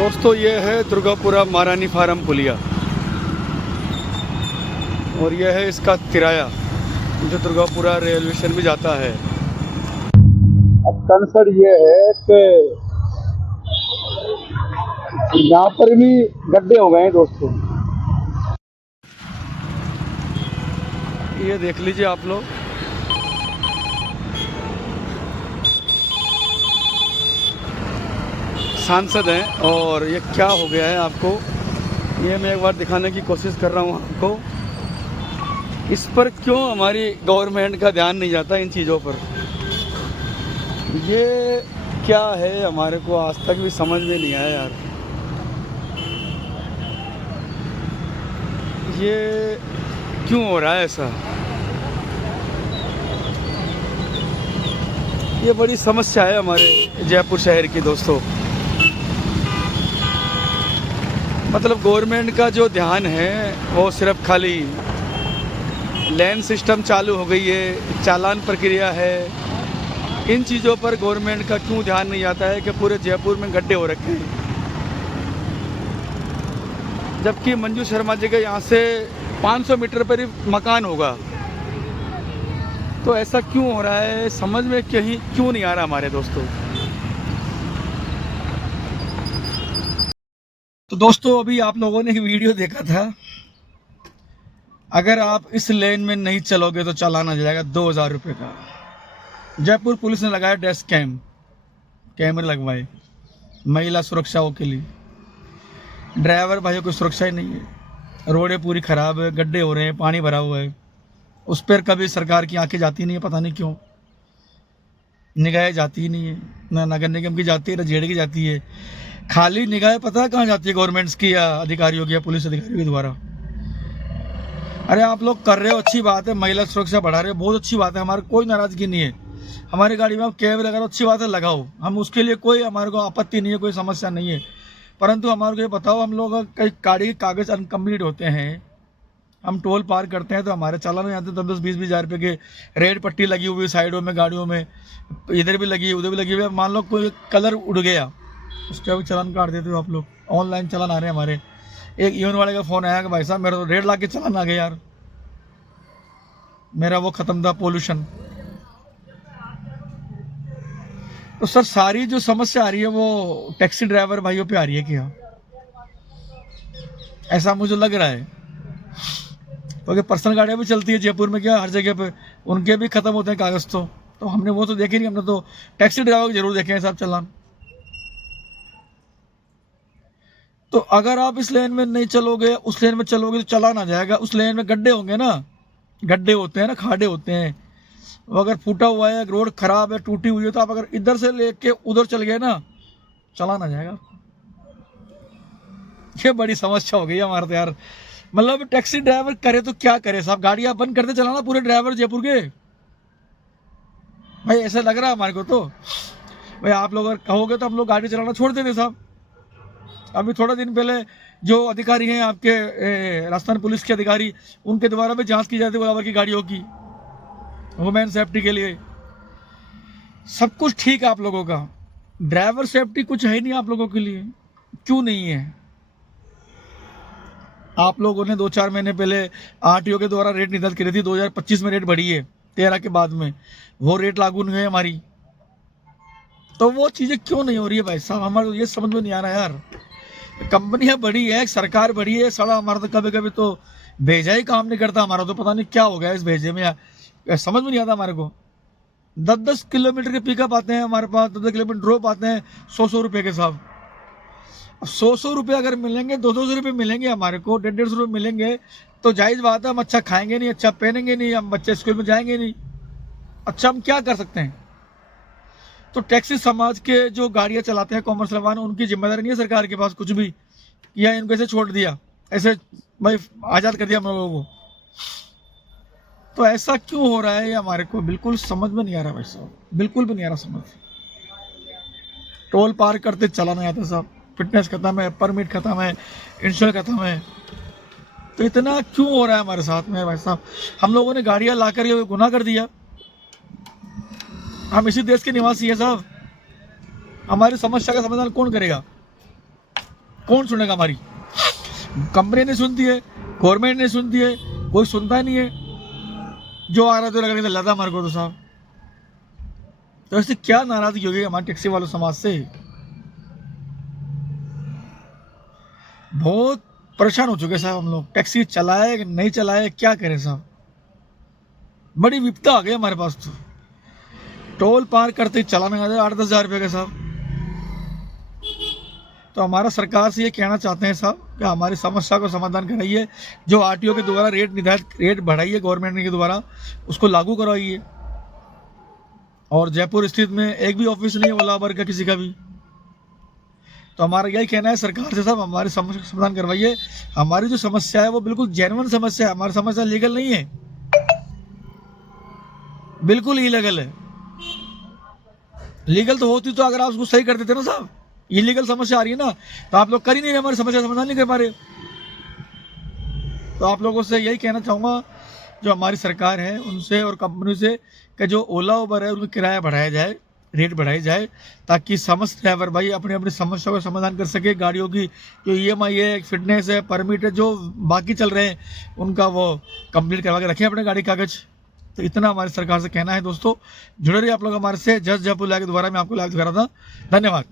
दोस्तों ये है दुर्गापुरा महारानी फार्म पुलिया और यह है इसका किराया जो दुर्गापुरा रेलवे स्टेशन में जाता है। अब कंसर्न ये है कि यहाँ पर भी गड्ढे हो गए हैं दोस्तों। ये देख लीजिए आप लोग, सांसद हैं और ये क्या हो गया है आपको ये मैं एक बार दिखाने की कोशिश कर रहा हूँ आपको। इस पर क्यों हमारी गवर्नमेंट का ध्यान नहीं जाता इन चीज़ों पर, ये क्या है हमारे को आज तक भी समझ में नहीं आया यार। ये क्यों हो रहा है ऐसा, ये बड़ी समस्या है हमारे जयपुर शहर की दोस्तों। मतलब गवर्नमेंट का जो ध्यान है वो सिर्फ खाली लेन सिस्टम चालू हो गई है, चालान प्रक्रिया है, इन चीज़ों पर गवर्नमेंट का क्यों ध्यान नहीं आता है कि पूरे जयपुर में गड्ढे हो रखे हैं। जबकि मंजू शर्मा जी के यहाँ से 500 मीटर पर ही मकान होगा, तो ऐसा क्यों हो रहा है समझ में क्यों नहीं आ रहा हमारे दोस्तों। तो दोस्तों अभी आप लोगों ने एक वीडियो देखा था, अगर आप इस लेन में नहीं चलोगे तो चालान आ जाएगा 2000 रुपये का। जयपुर पुलिस ने लगाया डेस्क कैमरे लगवाए महिला सुरक्षाओं के लिए। ड्राइवर भाइयों की सुरक्षा ही नहीं है, रोडें पूरी ख़राब है, गड्ढे हो रहे हैं, पानी भरा हुआ है, उस पर कभी सरकार की आंखें जाती नहीं है, पता नहीं क्यों निगाहें जाती ही नहीं है। ना नगर निगम की जाती है ना जेड की जाती है, खाली निगाहें पता है कहाँ जाती है गवर्नमेंट्स की या अधिकारियों की या पुलिस अधिकारियों के द्वारा। अरे आप लोग कर रहे हो अच्छी बात है, महिला सुरक्षा बढ़ा रहे हो बहुत अच्छी बात है, हमारी कोई नाराज़गी नहीं है। हमारी गाड़ी में आप कैमरे लगा रहे हो अच्छी बात है, लगाओ, हम उसके लिए कोई हमारे को आपत्ति नहीं है, कोई समस्या नहीं है। परंतु हमारे को ये बताओ, हम लोग कई गाड़ी के कागज़ अनकम्प्लीट होते हैं, हम टोल पार करते हैं तो हमारे चालान में आते हैं 10-20 हज़ार रुपये के। रेड पट्टी लगी हुई साइडों में गाड़ियों में, इधर भी लगी उधर भी लगी हुई है, मान लो कोई कलर उड़ गया उसका भी चालान काट देते हो आप लोग। ऑनलाइन चालान आ रहे हैं हमारे। एक ईवन वाले का फ़ोन आया कि भाई साहब मेरा तो 1.5 लाख के चालान आ गए यार, मेरा वो ख़त्म था पोल्यूशन। तो सर सारी जो समस्या आ रही है वो टैक्सी ड्राइवर भाइयों पे आ रही है क्या, ऐसा मुझे लग रहा है। क्योंकि पर्सनल गाड़ियाँ भी चलती है जयपुर में, क्या हर जगह पे उनके भी ख़त्म होते हैं कागज़। तो हमने वो तो देखे नहीं, हमने तो टैक्सी ड्राइवर को जरूर देखे हैं साहब चालान। तो अगर आप इस लेन में नहीं चलोगे, उस लेन में चलोगे तो चालान आ जाएगा। उस लेन में गड्ढे होंगे ना, गड्ढे होते हैं ना, खाड़े होते हैं, वो अगर फूटा हुआ है, रोड खराब है, टूटी हुई है, तो आप अगर इधर से लेके उधर चल गए ना, चालान आ जाएगा। ये बड़ी समस्या हो गई हमारे तो यार। मतलब टैक्सी ड्राइवर करे तो क्या करे साहब, गाड़ियां बंद करते चलाना पूरे ड्राइवर जयपुर के। भाई ऐसा लग रहा है हमारे को तो, भाई आप लोग अगर कहोगे तो हम लोग गाड़ी चलाना छोड़ देंगे साहब। अभी थोड़ा दिन पहले जो अधिकारी हैं आपके राजस्थान पुलिस के अधिकारी, उनके द्वारा भी जांच की जाती है बराबर की गाड़ियों की, वुमेन सेफ्टी के लिए। सब कुछ ठीक है आप लोगों का, ड्राइवर सेफ्टी कुछ है नहीं आप लोगों के लिए। क्यों नहीं है? आप लोगों ने 2-4 महीने पहले आरटीओ के द्वारा रेट निर्धारित करी थी, 2025 में रेट बढ़ी है 13 के बाद में, वो रेट लागू नहीं हुई हमारी। तो वो चीज़ें क्यों नहीं हो रही है भाई साहब, हमारे ये समझ में नहीं आ रहा यार। कंपनियां बड़ी है, सरकार बड़ी है, साला हमारा तो कभी कभी तो भेजा ही काम नहीं करता हमारा। तो पता नहीं क्या हो गया इस भेजे में यार, समझ में नहीं आता हमारे को। 10-10 किलोमीटर के पिकअप आते हैं हमारे पास, 10 किलोमीटर ड्रॉप आते हैं 100-100 रुपये के साथ। अब 100-100 रुपये अगर मिलेंगे, 200-200 रुपये मिलेंगे हमारे को, 150-150 रुपये मिलेंगे, तो जायज़ बात है हम अच्छा खाएंगे नहीं, अच्छा पहनेंगे नहीं, हम बच्चे स्कूल में जाएंगे नहीं, अच्छा हम क्या कर सकते हैं। तो टैक्सी समाज के जो गाड़ियां चलाते हैं कॉमर्शियल वाहन, उनकी जिम्मेदारी नहीं है सरकार के पास कुछ भी, या इनको ऐसे छोड़ दिया, ऐसे भाई आज़ाद कर दिया हम लोगों को। तो ऐसा क्यों हो रहा है ये हमारे को बिल्कुल समझ में नहीं आ रहा भाई साहब, बिल्कुल भी नहीं आ रहा समझ। टोल पार करते चला नहीं आता साहब, फिटनेस खत्म है, परमिट खत्म है, इंश्योरेंस खत्म है। तो इतना क्यों हो रहा है हमारे साथ में भाई साहब। हम लोगों ने गाड़ियां लाकर ये गुनाह कर दिया। हम इसी देश के निवासी हैं साहब, हमारी समस्या का समाधान कौन करेगा। कौन सुनेगा हमारी? कंपनी नहीं सुनती है, गवर्नमेंट नहीं सुनती है, कोई सुनता ही नहीं है। जो आ रहा तो लग रहा था लदा हमारे को तो साहब। तो ऐसे क्या नाराजगी होगी हमारे टैक्सी वालों समाज से? बहुत परेशान हो चुके साहब हम लोग। टैक्सी चलाए कि नहीं चलाए, क्या करें साहब? बड़ी विपदा आ गई हमारे पास। तो टोल पार करते ही चलाना आ जाए 8-10 हज़ार रुपये का साहब। तो हमारा सरकार से ये कहना चाहते हैं साहब कि हमारी समस्या को समाधान कराइए। जो आरटीओ के द्वारा रेट बढ़ाइए गवर्नमेंट के द्वारा, उसको लागू करवाइए। और जयपुर स्थित में एक भी ऑफिस नहीं है ओला उबर का किसी का भी। तो हमारा यही कहना है सरकार से साहब, हमारी समस्या का समाधान करवाइए। हमारी जो समस्या है वो बिल्कुल जेन्युइन समस्या है। हमारी समस्या लीगल नहीं है, बिल्कुल इलीगल है। लीगल तो होती तो अगर आप उसको सही कर देते ना साहब। इलीगल समस्या आ रही है ना, तो आप लोग कर ही नहीं रहे, हमारी समस्या समाधान नहीं कर पा रहे। तो आप लोगों से यही कहना चाहूँगा, जो हमारी सरकार है उनसे और कंपनी से, कि जो ओला उबर है उनका किराया बढ़ाया जाए, रेट बढ़ाई जाए, ताकि समस्त ड्राइवर भाई अपनी अपनी समस्या का समाधान कर सके। गाड़ियों की जो EMI है, फिटनेस है, परमिट है, जो बाकी चल रहे हैं उनका वो कंप्लीट करवा के रखें अपने गाड़ी कागज। तो इतना हमारी सरकार से कहना है दोस्तों। जुड़े रहिए आप लोग हमारे से। जस्ट जयपुर लाइव के द्वारा मैं आपको लाइव दिखा रहा था। धन्यवाद।